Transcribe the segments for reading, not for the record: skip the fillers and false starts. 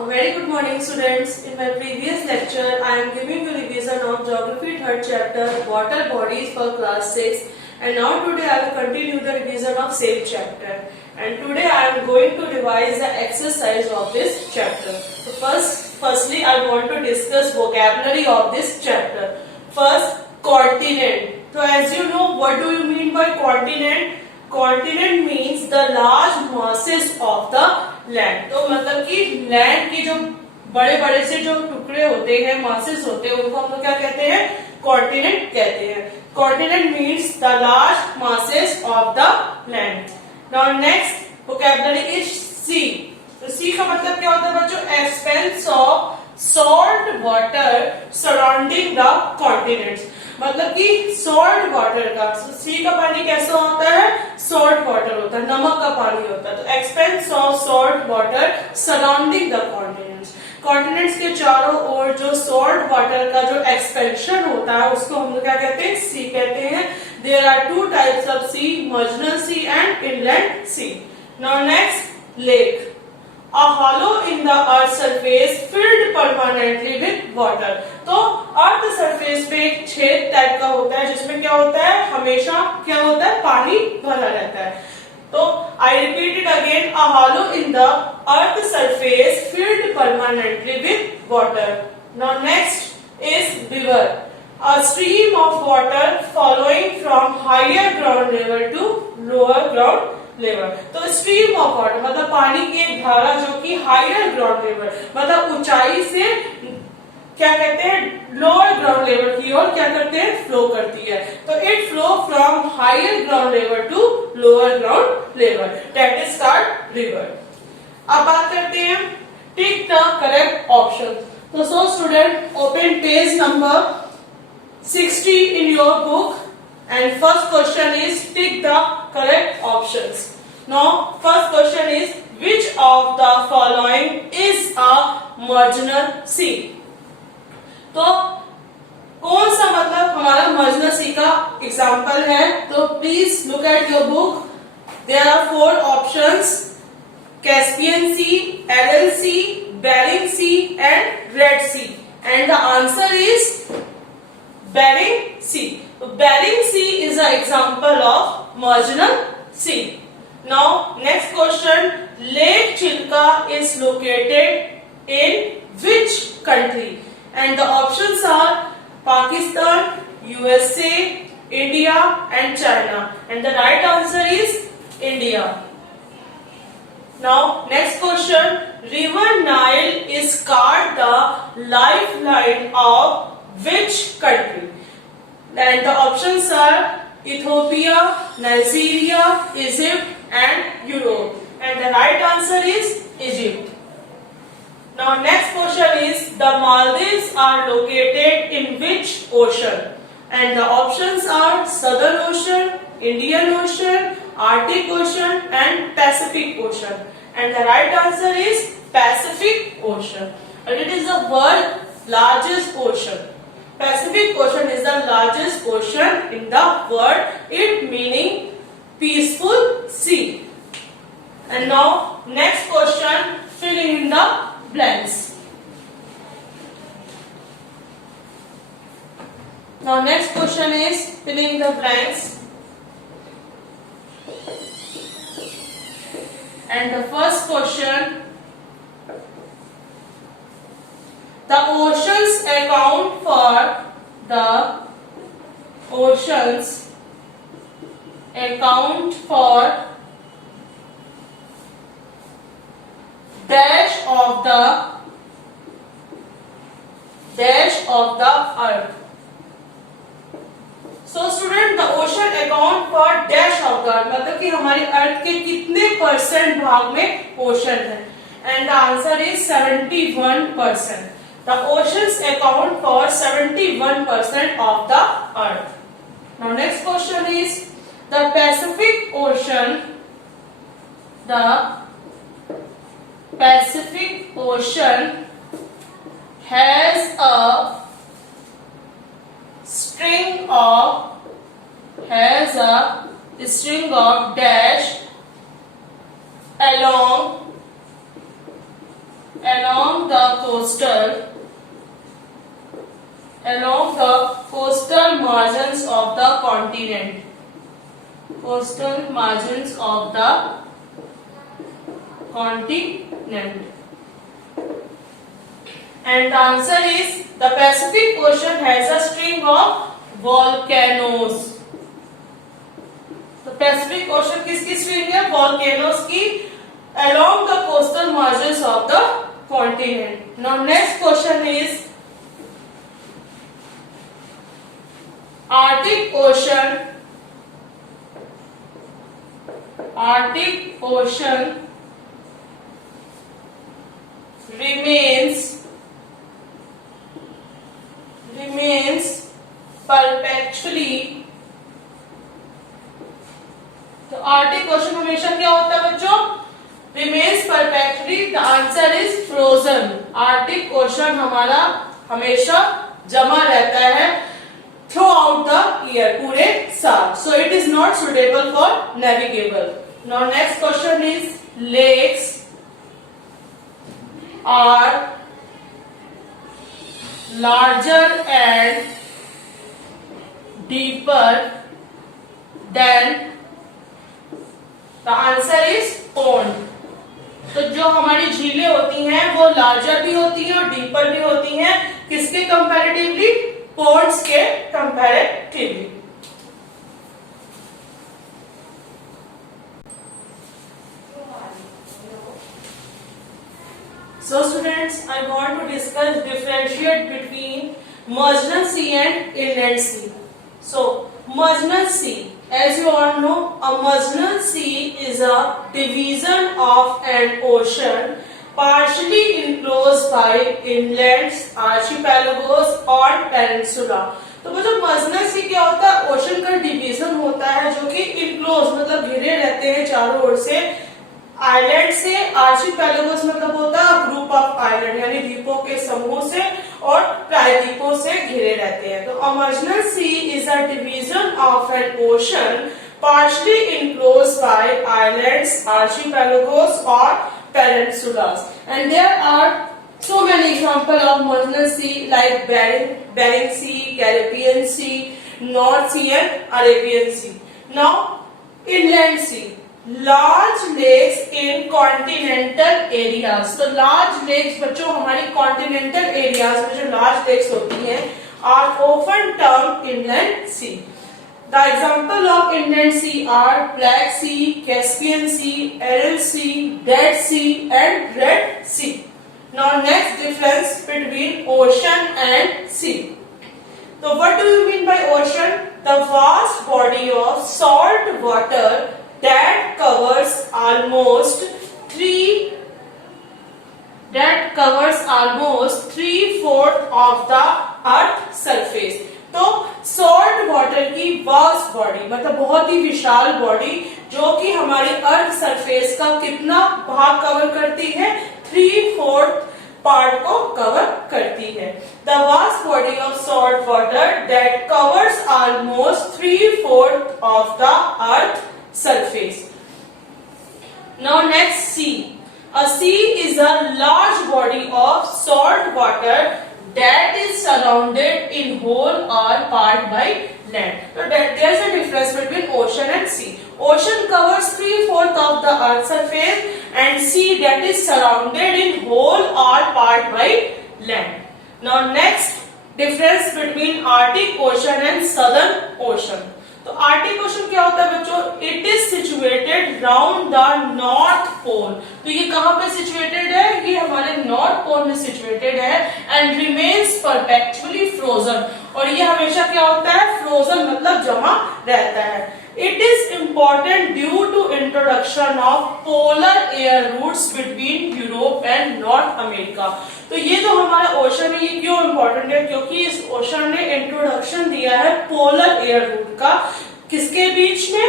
A very good morning, students. In my previous lecture, I am giving you revision of Geography 3rd chapter, Water Bodies for class 6. And now today I will continue the revision of same chapter. And today I am going to revise the exercise of this chapter. So firstly, I want to discuss vocabulary of this chapter. First, continent. So as you know, what do you mean by continent? Continent means the large masses of the land. तो मतलब कि land की जो बड़े बड़े से जो टुकड़े होते हैं, मासेस होते हैं, उनको हम लोग क्या कहते हैं? कॉन्टिनेंट कहते हैं। Continent means the large masses of the land. Now next vocabulary is sea. तो सी का मतलब क्या होता है बच्चों? Expanse of salt water surrounding the continents. मतलब कि सॉल्ट वाटर का, सी का पानी कैसा होता है? सॉल्ट वाटर होता है, नमक का पानी होता है। तो expense of salt water surrounding the continents. Continents के चारों ओर जो सॉल्ट वाटर का जो एक्सपेंशन होता है उसको हम लोग क्या कहते हैं? सी कहते हैं। There are two types of sea, marginal sea and inland sea. Now next, lake. A hollow in the earth surface filled permanently with water। तो अर्थ सरफेस पे एक छेद टाइप का होता है जिसमें क्या होता है? हमेशा क्या होता है? पानी भरा रहता है। तो I repeat it again, a hollow in the earth surface filled permanently with water। Now next is river, a stream of water following from higher ground level to lower ground level. तो stream of water मतलब पानी की एक धारा जो कि higher ground level मतलब ऊंचाई से क्या कहते हैं? लोअर ग्राउंड लेवल की ओर क्या करते हैं? फ्लो करती है। तो it flow from higher ground level to lower ground level, that is called river. अब बात करते हैं टिक द करेक्ट ऑप्शन। तो so student, open page number 60 in your book and first question is tick the correct options. Now first question is, which of the following is a marginal sea? तो कौन सा मतलब हमारा marginal sea का example है? तो please look at your book. There are 4 options: Caspian Sea, Aral Sea, Bering Sea and Red Sea. And the answer is Bering Sea. So Bering Sea is an example of marginal sea. Now next question, Lake Chilka is located in which country? And the options are Pakistan, USA, India and China. And the right answer is India. Now next question, River Nile is called the lifeline of which country? And the options are Ethiopia, Nigeria, Egypt and Europe. And the right answer is Egypt. Now next question is, the Maldives are located in which ocean? And the options are Southern Ocean, Indian Ocean, Arctic Ocean and Pacific Ocean. And the right answer is Pacific Ocean. And it is the world's largest ocean. Pacific Ocean is the largest ocean in the world, it meaning peaceful sea. And now next question, fill in the blanks. Now next question is fill in the blanks. And the first question, the oceans account for dash of the earth. So student, the ocean account for dash of the earth मतलब कि हमारी अर्थ के कितने percent भाग में ocean है? And the answer is 71%. The oceans account for 71% of the earth. Now next question is, the Pacific Ocean has a string of dash along along the coastal margins of the continent. Coastal margins of the continent. And the answer is the Pacific Ocean has a string of volcanoes. The Pacific Ocean किसकी string है? Volcanoes की along the coastal margins of the continent. Now next question is Arctic Ocean remains perpetually. तो Arctic ocean हमेशा क्या होता है बच्चों? Remains perpetually. The answer is frozen. Arctic ocean हमारा हमेशा जमा रहता है throughout the year, पूरे साल. So it is not suitable for navigable. Now next question is lakes are larger and deeper than. The answer is pond. तो जो हमारी झीलें होती हैं वो लार्जर भी होती हैं और डीपर भी होती हैं. किसके कंपैरेटिवली? पोन्ड्स के comparatively. So students, I want to discuss differentiate between marginal sea and inland sea. So marginal sea, as you all know, a marginal sea is a division of an ocean partially enclosed by inlets, archipelagos और peninsula. तो वो जो marginal sea क्या होता है? Ocean का division होता है जो कि इनक्लोज मतलब घिरे रहते हैं चारों ओर से. आइलैंड से, आर्चिपेलागोस मतलब होता है ग्रुप ऑफ आइलैंड यानी द्वीपों के समूह से, और प्रायद्वीपों से घिरे रहते हैं. तो a marginal sea is a division of an ocean partially enclosed by islands, archipelagos or peninsulas. And there are so many examples of marginal sea like Bering Sea, Caribbean Sea, North Sea and Arabian Sea. Now inland sea, large lakes in continental areas. तो large lakes बच्चों हमारी continental areas में जो large lakes होती हैं are often termed inland sea. The example of inland sea are Black Sea, Caspian Sea, Aral Sea, Dead Sea and Red Sea. Now next difference between ocean and sea. So what do you mean by ocean? The vast body of salt water that covers almost 3/4 of the earth surface. तो salt water की vast body मतलब बहुत ही विशाल body जो कि हमारी earth surface का कितना भाग कवर करती है? 3/4 पार्ट को कवर करती है. The vast body of salt water that covers almost 3/4 of the earth surface. Now next sea. A sea is a large body of salt water that is surrounded in whole or part by land. So there is a difference between ocean and sea. Ocean covers 3/4 of the earth surface and sea that is surrounded in whole or part by land. Now next difference between Arctic Ocean and Southern Ocean. तो Arctic ocean क्या होता है बच्चों? It is situated round the North Pole. तो ये कहां पे situated है? ये हमारे नॉर्थ पोल में सिचुएटेड है एंड रिमेन्स परपेचुअली फ्रोजन. और ये हमेशा क्या होता है? फ्रोजन मतलब जमा रहता है. It is important due to introduction of polar air routes between Europe and North America. तो ये जो हमारा ओशन है ये क्यों इंपॉर्टेंट है? क्योंकि इस ओशन ने इंट्रोडक्शन दिया है पोलर एयर रूट का. किसके बीच में?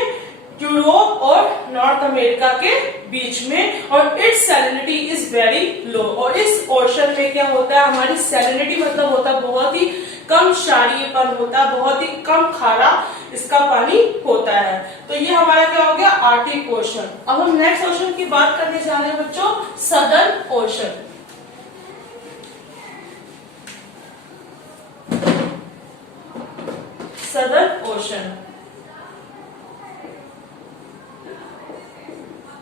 यूरोप और नॉर्थ अमेरिका के बीच में. और it's salinity is very low. और इस ओशन में क्या होता है? हमारी सैलिनिटी मतलब होता है बहुत ही कम क्षारीयपन होता है, बहुत ही कम खारा इसका पानी होता है. तो ये हमारा क्या हो गया? Arctic ocean. अब हम नेक्स्ट ओशन की बात करने जा रहे हैं बच्चों, सदर्न ओशन. Southern ocean.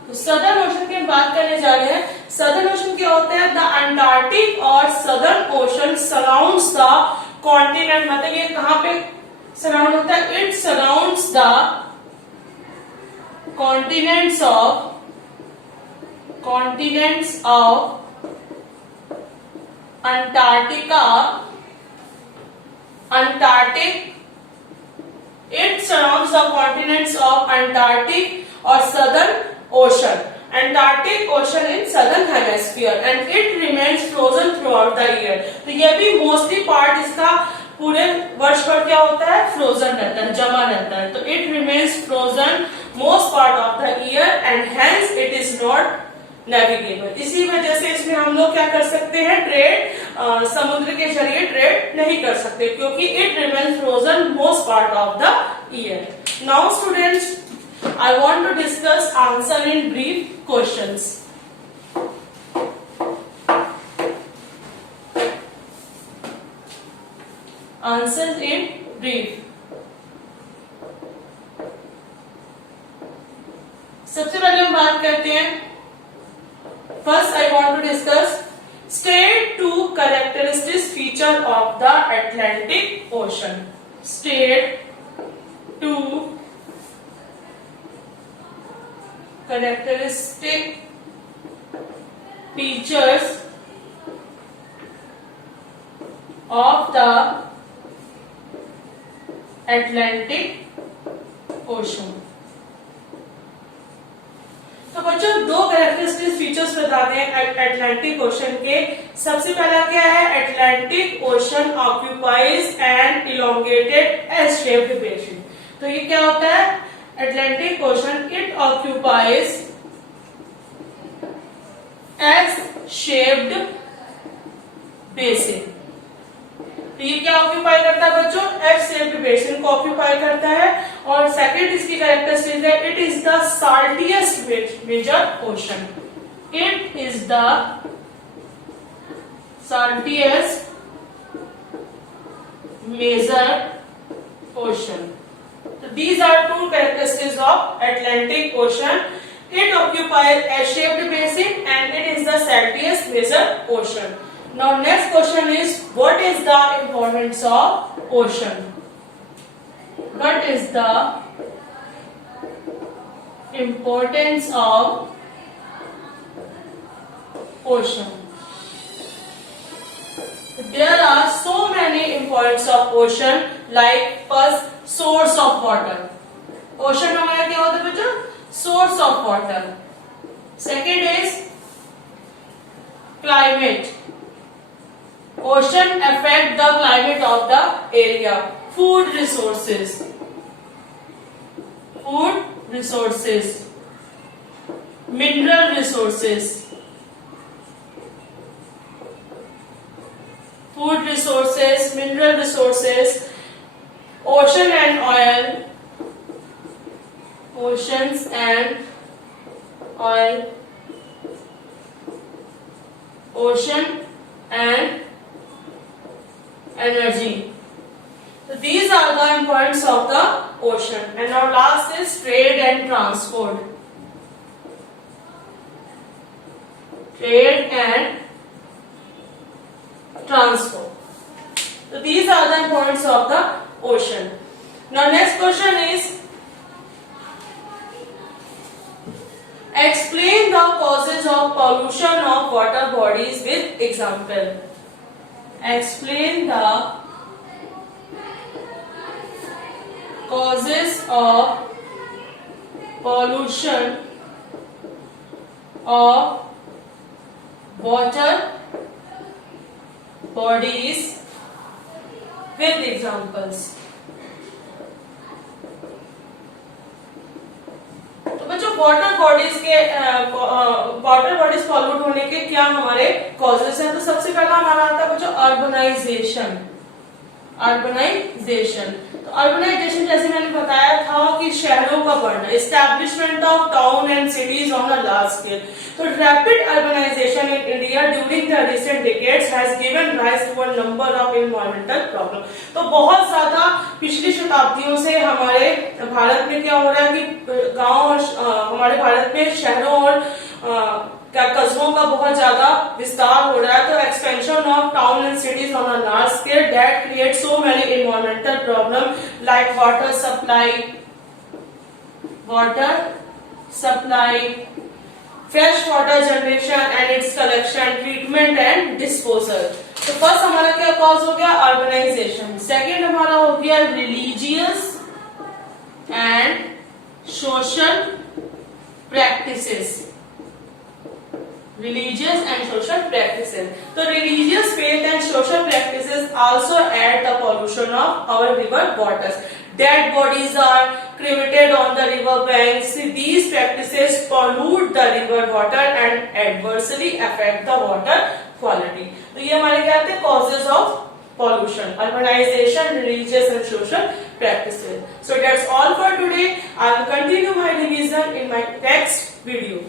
तो सदर्न ओशन की बात करने जा रहे हैं। सदर्न ओशन क्या होता है? द अंटार्कटिक और southern ocean surrounds the continent, मतलब ये कहां पे सराउंड होता है? It surrounds the continents of Antarctica, Antarctic. It surrounds the continents of Antarctic or Southern Ocean. Antarctic Ocean in Southern Hemisphere, and it remains frozen throughout the year. तो ये भी mostly part इसका पूरे वर्ष भर क्या होता है? फ्रोजन रहता है, जमा रहता है। तो it remains frozen most part of the year and hence it is not navigable. इसी वजह से इसमें हम लोग क्या कर सकते हैं? ट्रेड समुद्र के जरिए ट्रेड नहीं कर सकते, क्योंकि it remains frozen most part of the year. Now students, I want to discuss answer in brief questions. Answers in brief. सबसे पहले हम बात करते हैं। First, I want to discuss state two characteristic feature of the Atlantic Ocean. State two characteristic features of the Atlantic Ocean। तो बच्चों दो characteristic features बताते हैं अटलांटिक ओशन के। सबसे पहला क्या है? Atlantic ocean occupies an elongated S shaped basin. तो ये क्या होता है? Atlantic Ocean, it occupies S-shaped basin। तो ये क्या ऑक्यूपाई करता है बच्चों? S-shaped basin को ऑक्यूपाई करता है। और सेकंड इसकी कैरेक्टरिस्टिक है, it is the saltiest major ocean. It is the saltiest major ocean. So these are two characteristics of Atlantic Ocean. It occupies S-shaped basin and it is the saltiest major ocean. Now next question is, what is the importance of ocean? What is the importance of ocean? There are so many importance of ocean, like first source of water. Ocean हमारा क्या होता है बच्चों? Source of water. Second is climate. Ocean affect the climate of the area. Food resources. Food resources. Mineral resources. Food resources, mineral resources, ocean and oil, oceans and oil, ocean and energy. So these are the importance of the ocean. And now last is trade and transport. Trade and transport. So these are the importance of the ocean. Now next question is, explain the causes of pollution of water bodies with example. Explain the causes of pollution of water bodies with examples. तो बच्चों water bodies pollute होने के क्या हमारे causes हैं? तो सबसे पहला हमारा आता है बच्चों अर्बनाइजेशन। अर्बनाइजेशन, तो तो अर्बनाइजेशन जैसे मैंने बताया था कि शहरों का बढ़ना, establishment of town and cities on a large scale. तो rapid urbanisation in India during the recent decades has given rise to a number of environmental problem. तो बहुत ज्यादा पिछली शताब्दियों से हमारे भारत में क्या हो रहा है कि गांव और हमारे भारत में शहरों और कस्बों का बहुत ज्यादा विस्तार हो रहा है। तो expansion of town and cities on a large scale that create so many environmental problem like water supply, fresh water generation and it's collection, treatment and disposal. तो फर्स्ट हमारा क्या कॉज हो गया? अर्बनाइजेशन। सेकेंड हमारा हो गया religious and social practices, religious and social practices. So religious faith and social practices also add the pollution of our river waters. Dead bodies are cremated on the river banks. These practices pollute the river water and adversely affect the water quality. तो ये हमारे क्या आते हैं? Causes of pollution, urbanization, religious and social practices. So that's all for today. I will continue my revision in my next video.